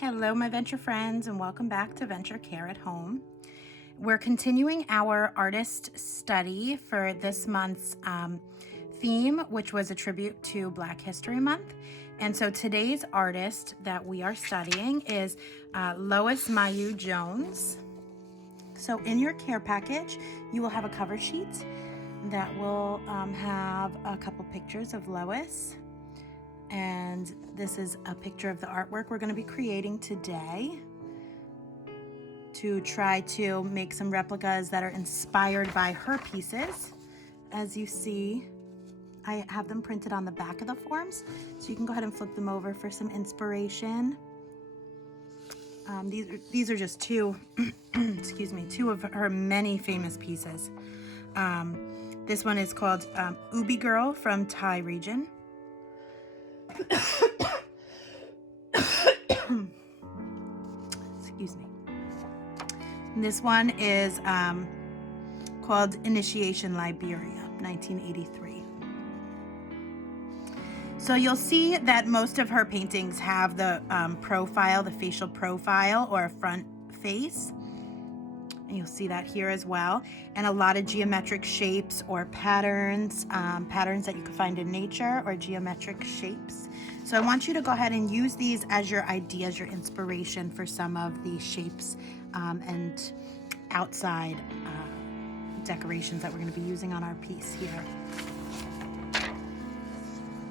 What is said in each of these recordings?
Hello, my venture friends, and welcome back to Venture Care at Home. We're continuing our artist study for this month's theme, which was a tribute to Black History Month. And so today's artist that we are studying is Lois Mailou Jones. So in your care package, you will have a cover sheet that will have a couple pictures of Lois. And this is a picture of the artwork we're going to be creating today to try to make some replicas that are inspired by her pieces. As you see, I have them printed on the back of the forms, so you can go ahead and flip them over for some inspiration. These are just two, two of her many famous pieces. This one is called Ubi Girl from Thai region. Excuse me. And this one is called Initiation Liberia, 1983. So you'll see that most of her paintings have the profile, the facial profile, or a front face. And you'll see that here as well. And a lot of geometric shapes or patterns, patterns that you can find in nature, or geometric shapes. So I want you to go ahead and use these as your ideas, your inspiration for some of the shapes and outside decorations that we're going to be using on our piece here.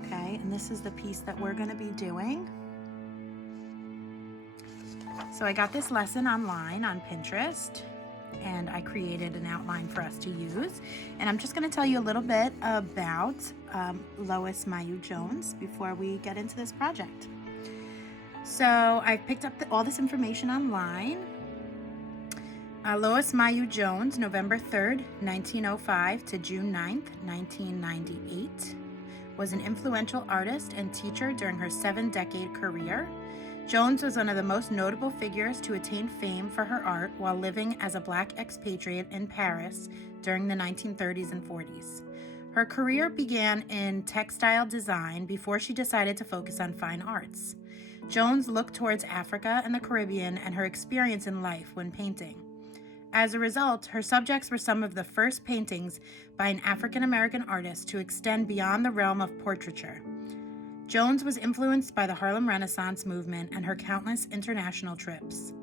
Okay, and this is the piece that we're going to be doing. So I got this lesson online on Pinterest, and I created an outline for us to use. And I'm just going to tell you a little bit about Lois Mailou Jones before we get into this project. So I picked up all this information online. Lois Mailou Jones, November 3rd, 1905 to June 9th, 1998, was an influential artist and teacher during her 7-decade career. Jones was one of the most notable figures to attain fame for her art while living as a Black expatriate in Paris during the 1930s and 40s. Her career began in textile design before she decided to focus on fine arts. Jones looked towards Africa and the Caribbean and her experience in life when painting. As a result, her subjects were some of the first paintings by an African American artist to extend beyond the realm of portraiture. Jones was influenced by the Harlem Renaissance movement and her countless international trips.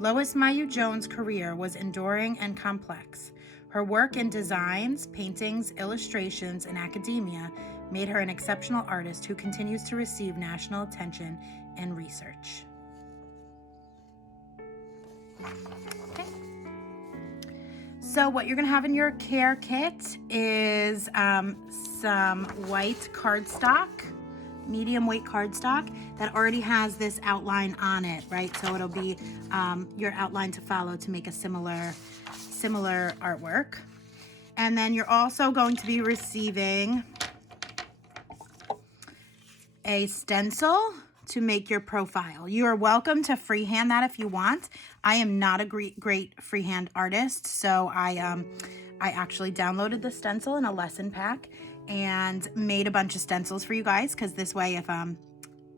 Lois Mailou Jones' career was enduring and complex. Her work in designs, paintings, illustrations, and academia made her an exceptional artist who continues to receive national attention and research. Okay. So what you're going to have in your care kit is some white cardstock, medium weight cardstock that already has this outline on it, right? So it'll be your outline to follow to make a similar artwork. And then you're also going to be receiving a stencil to make your profile. You are welcome to freehand that if you want. I am not a great freehand artist, so I actually downloaded the stencil in a lesson pack and made a bunch of stencils for you guys, because this way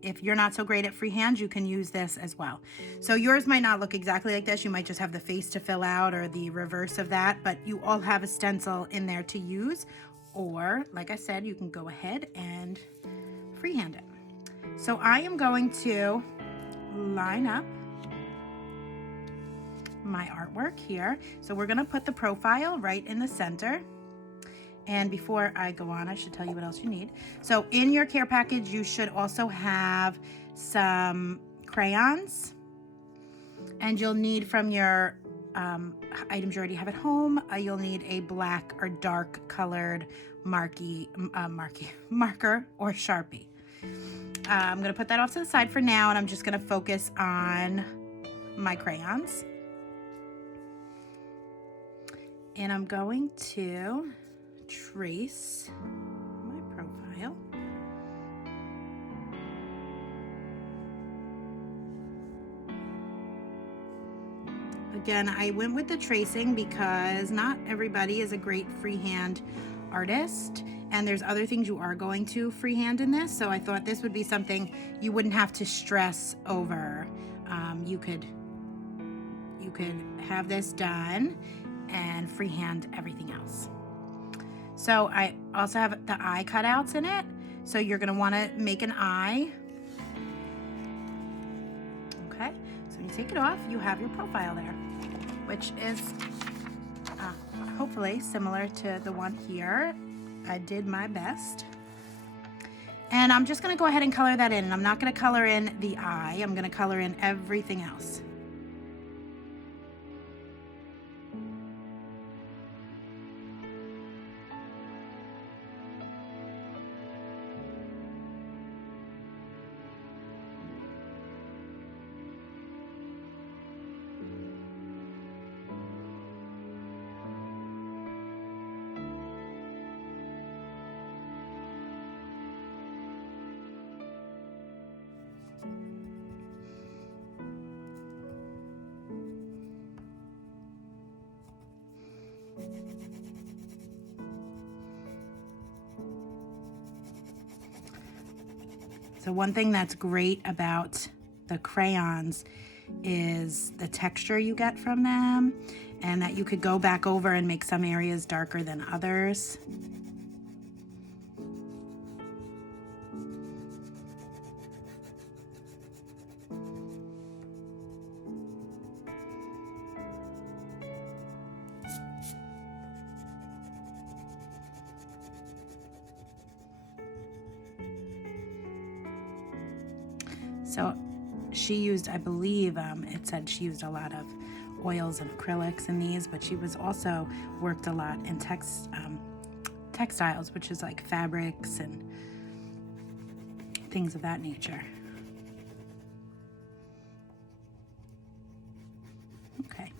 if you're not so great at freehand, you can use this as well. So yours might not look exactly like this. You might just have the face to fill out or the reverse of that, but you all have a stencil in there to use, or like I said, you can go ahead and freehand it. So I am going to line up my artwork here. So we're going to put the profile right in the center. And before I go on, I should tell you what else you need. So in your care package, you should also have some crayons. And you'll need from your items you already have at home, you'll need a black or dark colored marker or Sharpie. I'm going to put that off to the side for now, and I'm just going to focus on my crayons. And I'm going to trace my profile. Again, I went with the tracing because not everybody is a great freehand artist, and there's other things you are going to freehand in this, so I thought this would be something you wouldn't have to stress over you could have this done and freehand everything else. So I also have the eye cutouts in it. So you're gonna wanna make an eye. Okay, so when you take it off, you have your profile there, which is hopefully similar to the one here. I did my best. And I'm just gonna go ahead and color that in. And I'm not gonna color in the eye, I'm gonna color in everything else. So one thing that's great about the crayons is the texture you get from them, and that you could go back over and make some areas darker than others. So she used, I believe, it said she used a lot of oils and acrylics in these, but she was also worked a lot in textiles, which is like fabrics and things of that nature. Okay,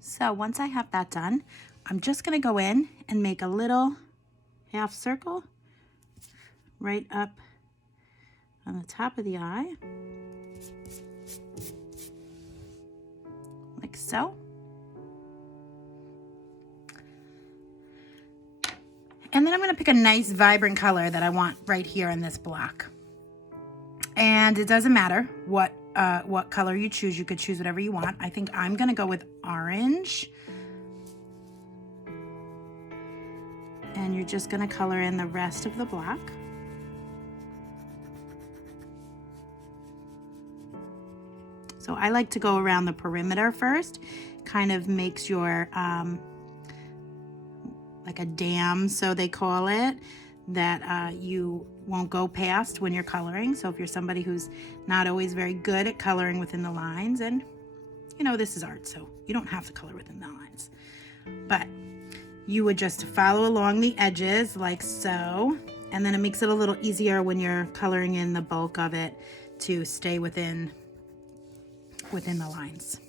so once I have that done, I'm just gonna go in and make a little half circle right up on the top of the eye, like so. And then I'm gonna pick a nice vibrant color that I want right here in this block. And it doesn't matter what color you choose. You could choose whatever you want. I think I'm gonna go with orange. And you're just gonna color in the rest of the block. So I like to go around the perimeter first. Kind of makes your, like a dam, so they call it, that you won't go past when you're coloring. So if you're somebody who's not always very good at coloring within the lines, and you know, this is art, so you don't have to color within the lines, but you would just follow along the edges like so, and then it makes it a little easier when you're coloring in the bulk of it to stay within the lines.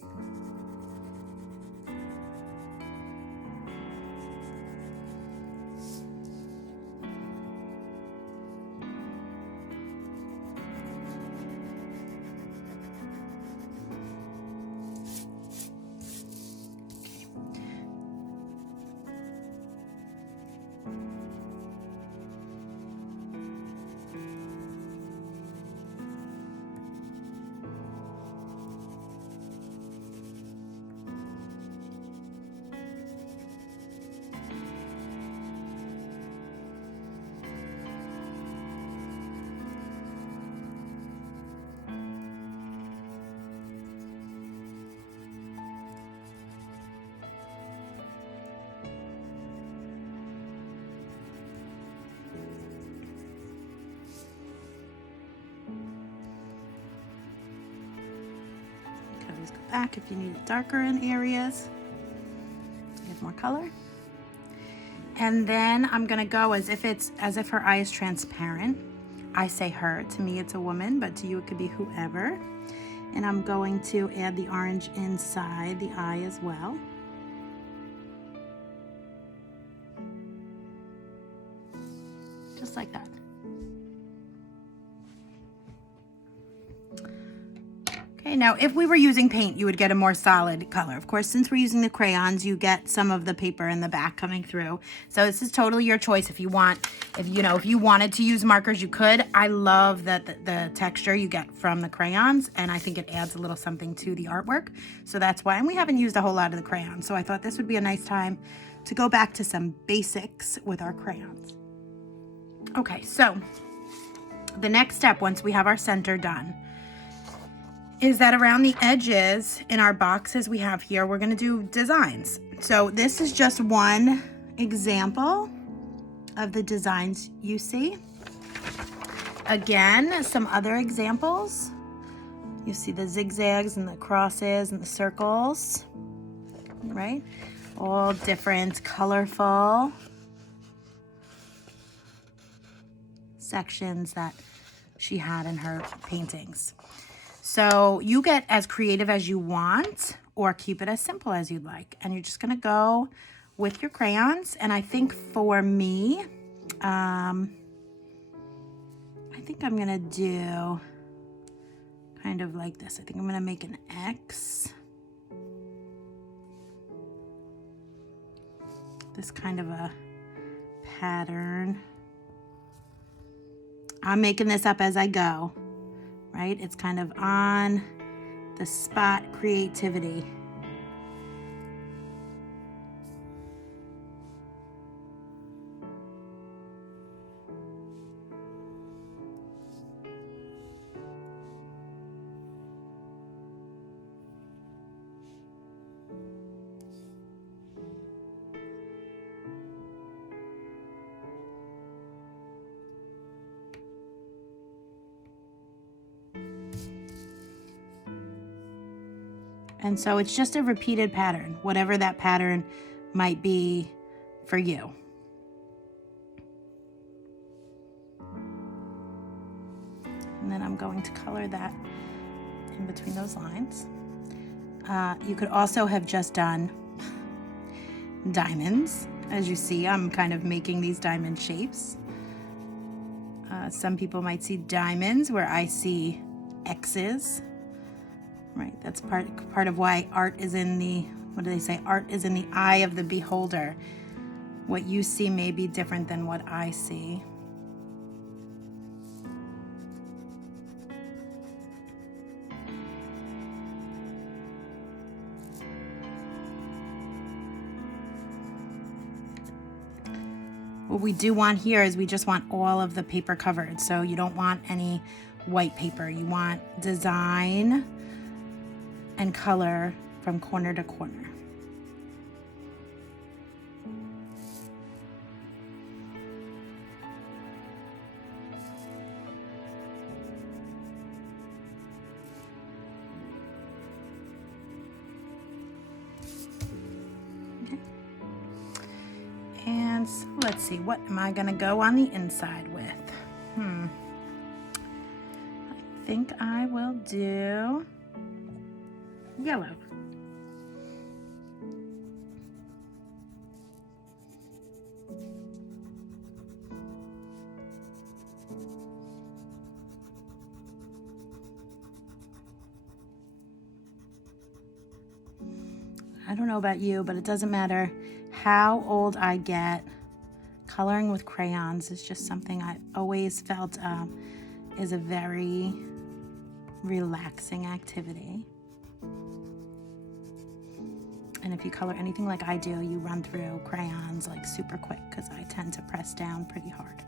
Go back if you need it darker in areas, get more color. And then I'm gonna go as if her eye is transparent. I say her, to me it's a woman, but to you it could be whoever. And I'm going to add the orange inside the eye as well. Just like that. Okay, now if we were using paint, you would get a more solid color. Of course, since we're using the crayons, you get some of the paper in the back coming through. So this is totally your choice. If you wanted to use markers, you could. I love that the texture you get from the crayons, and I think it adds a little something to the artwork. So that's why, and we haven't used a whole lot of the crayons. So I thought this would be a nice time to go back to some basics with our crayons. Okay, so the next step, once we have our center done, is that around the edges in our boxes we have here, we're gonna do designs. So this is just one example of the designs you see. Again, some other examples. You see the zigzags and the crosses and the circles, right? All different colorful sections that she had in her paintings. So you get as creative as you want or keep it as simple as you'd like. And you're just gonna go with your crayons. And I think for me, I think I'm gonna do kind of like this. I think I'm gonna make an X. This kind of a pattern. I'm making this up as I go. Right? It's kind of on the spot creativity. And so it's just a repeated pattern, whatever that pattern might be for you. And then I'm going to color that in between those lines. You could also have just done diamonds. As you see, I'm kind of making these diamond shapes. Some people might see diamonds where I see X's. Right, that's part of why art is in the, what do they say? Art is in the eye of the beholder. What you see may be different than what I see. What we do want here is we just want all of the paper covered. So you don't want any white paper. You want design and color from corner to corner. Okay. And so let's see, what am I gonna go on the inside with? I think I will do yellow. I don't know about you, but it doesn't matter how old I get. Coloring with crayons is just something I've always felt is a very relaxing activity. And if you color anything like I do, you run through crayons like super quick because I tend to press down pretty hard.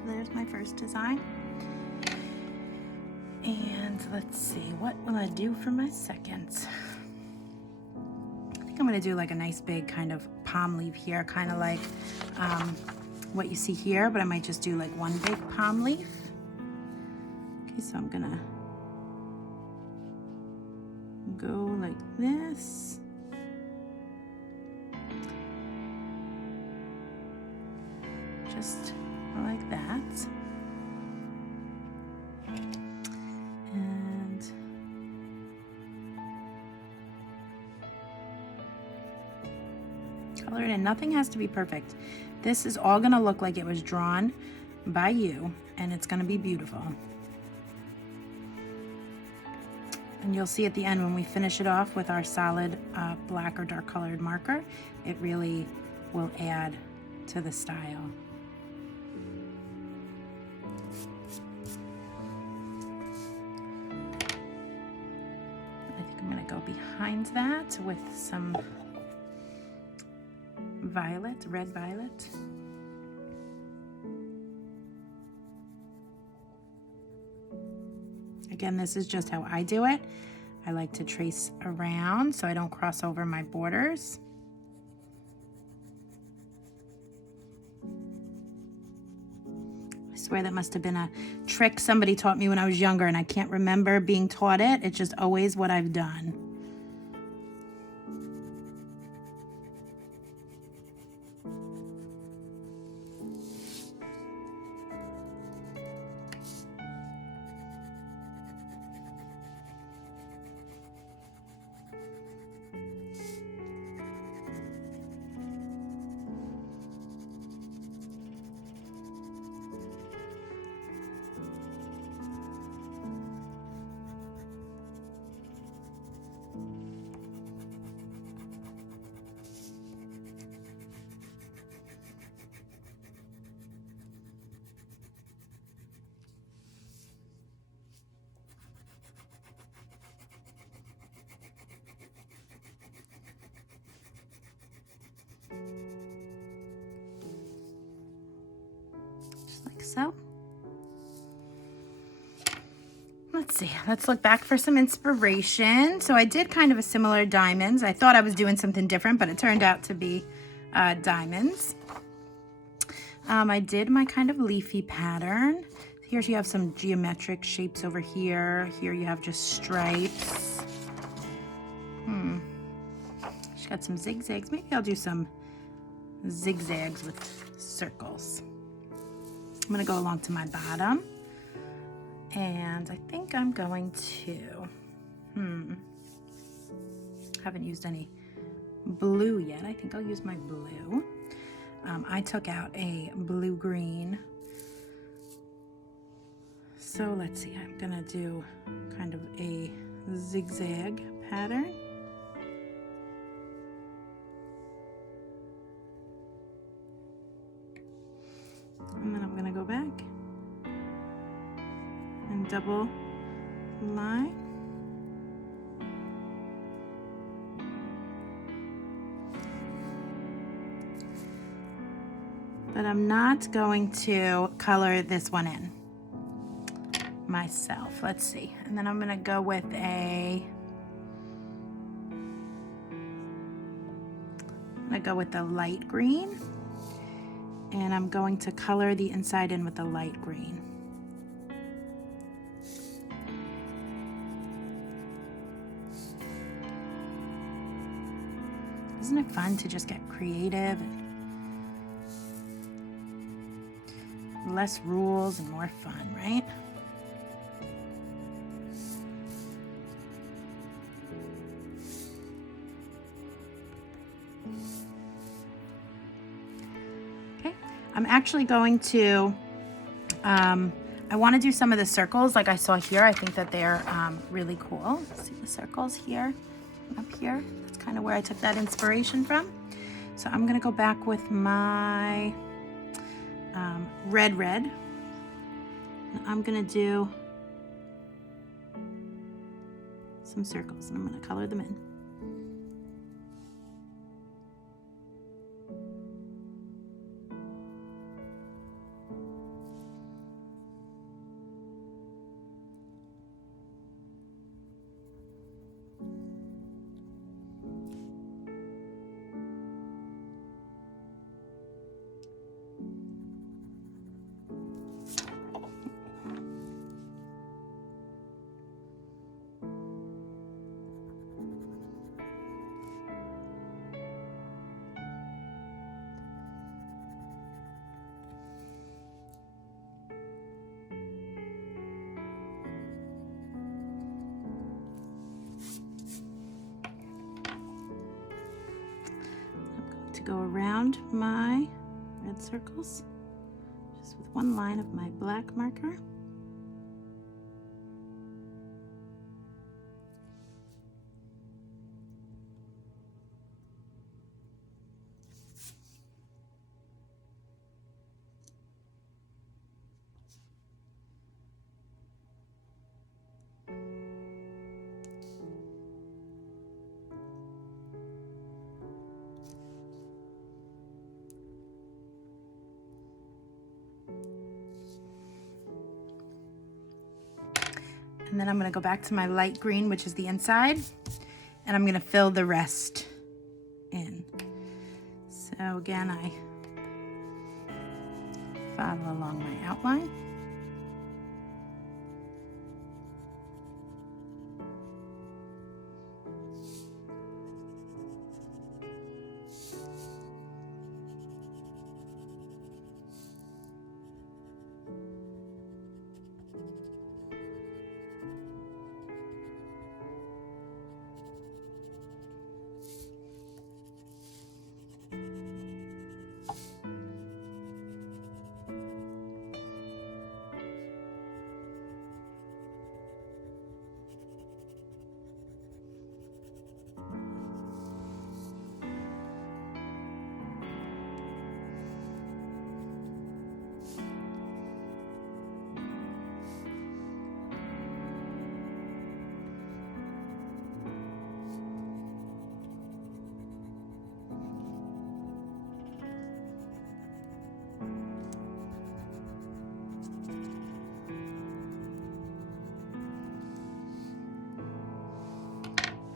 So there's my first design. And let's see, what will I do for my second? I think I'm gonna do like a nice big kind of palm leaf here, kind of like what you see here, but I might just do like one big palm leaf. Okay, so I'm gonna go like this. Just like that. And color it in. Nothing has to be perfect. This is all gonna look like it was drawn by you, and it's gonna be beautiful. And you'll see at the end when we finish it off with our solid black or dark colored marker, it really will add to the style. I think I'm gonna go behind that with some violet, red violet. Again, this is just how I do it. I like to trace around so I don't cross over my borders. I swear that must have been a trick somebody taught me when I was younger, and I can't remember being taught it. It's just always what I've done. Like so. Let's see, let's look back for some inspiration. So I did kind of a similar diamonds. I thought I was doing something different, but it turned out to be diamonds. I did my kind of leafy pattern. Here you have some geometric shapes over here. Here you have just stripes. She's got some zigzags. Maybe I'll do some zigzags with circles. I'm gonna go along to my bottom, and I think I'm going to, haven't used any blue yet. I think I'll use my blue. I took out a blue-green. So let's see, I'm gonna do kind of a zigzag pattern. And then I'm gonna go back and double line. But I'm not going to color this one in myself. Let's see. And then I'm gonna go with the light green. And I'm going to color the inside in with the light green. Isn't it fun to just get creative? Less rules and more fun, right? Okay, I'm actually going to, I want to do some of the circles like I saw here. I think that they're really cool. See the circles here and up here? That's kind of where I took that inspiration from. So I'm going to go back with my red. And I'm going to do some circles, and I'm going to color them in. to go around my red circles just with one line of my black marker. And then I'm going to go back to my light green, which is the inside, and I'm going to fill the rest in. So again, I follow along my outline.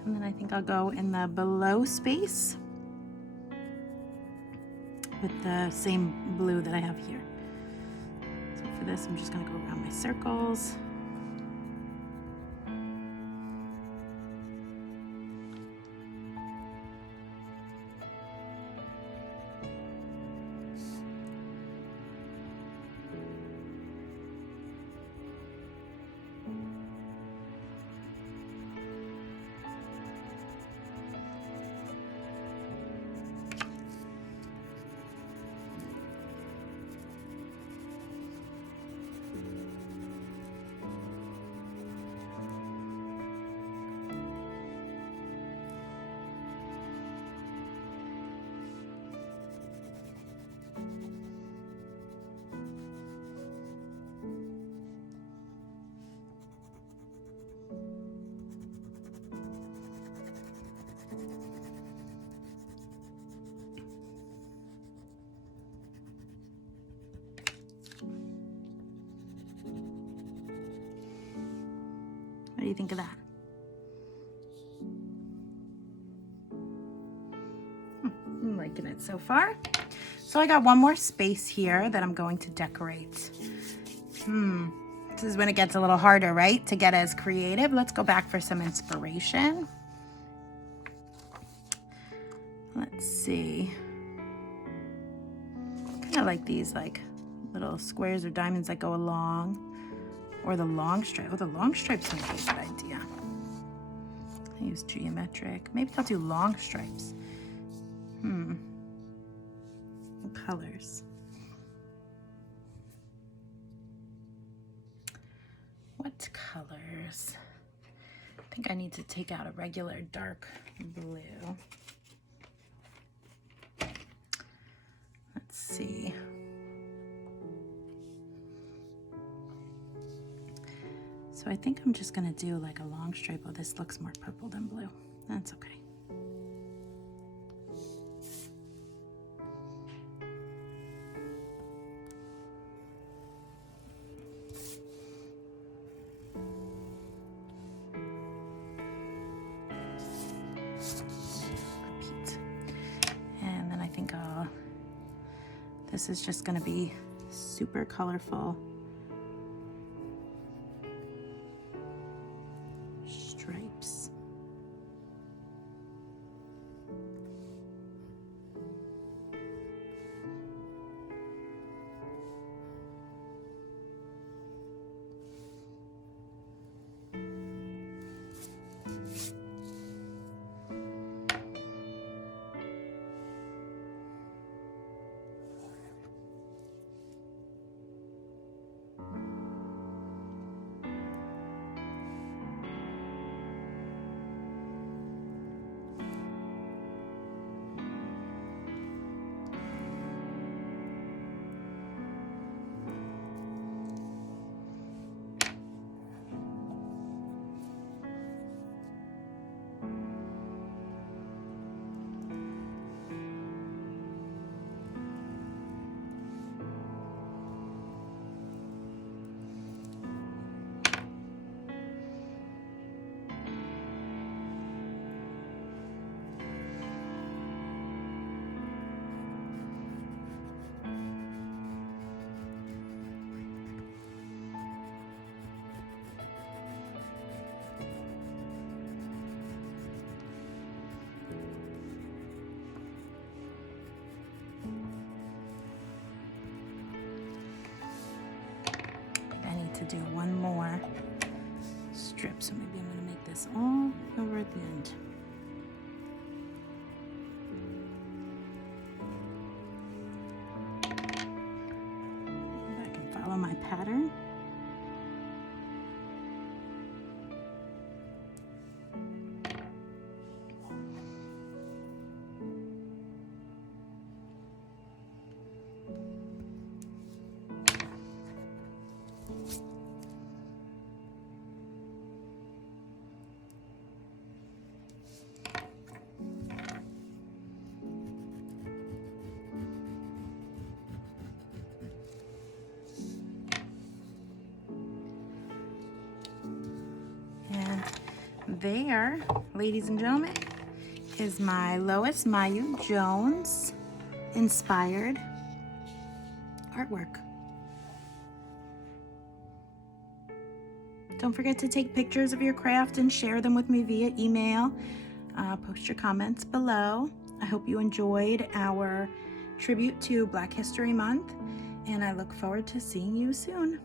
And then I think I'll go in the below space with the same blue that I have here. So for this, I'm just going to go around my circles. What do you think of that? I'm liking it so far. So I got one more space here that I'm going to decorate. This is when it gets a little harder, right? To get as creative. Let's go back for some inspiration. Let's see. Kind of like these like little squares or diamonds that go along. Or the long stripe. Oh, the long stripe's might be a good idea. I use geometric. Maybe I'll do long stripes. Colors. What colors? I think I need to take out a regular dark blue. Let's see. So I think I'm just gonna do like a long stripe. Oh, this looks more purple than blue. That's okay. Repeat. And then I think this is just gonna be super colorful stripes. to do one more strip, so maybe I'm going to make this all over at the end. I can follow my pattern. There, ladies and gentlemen, is my Lois Mailou Jones inspired artwork. Don't forget to take pictures of your craft and share them with me via email. Post your comments below. I hope you enjoyed our tribute to Black History Month, and I look forward to seeing you soon.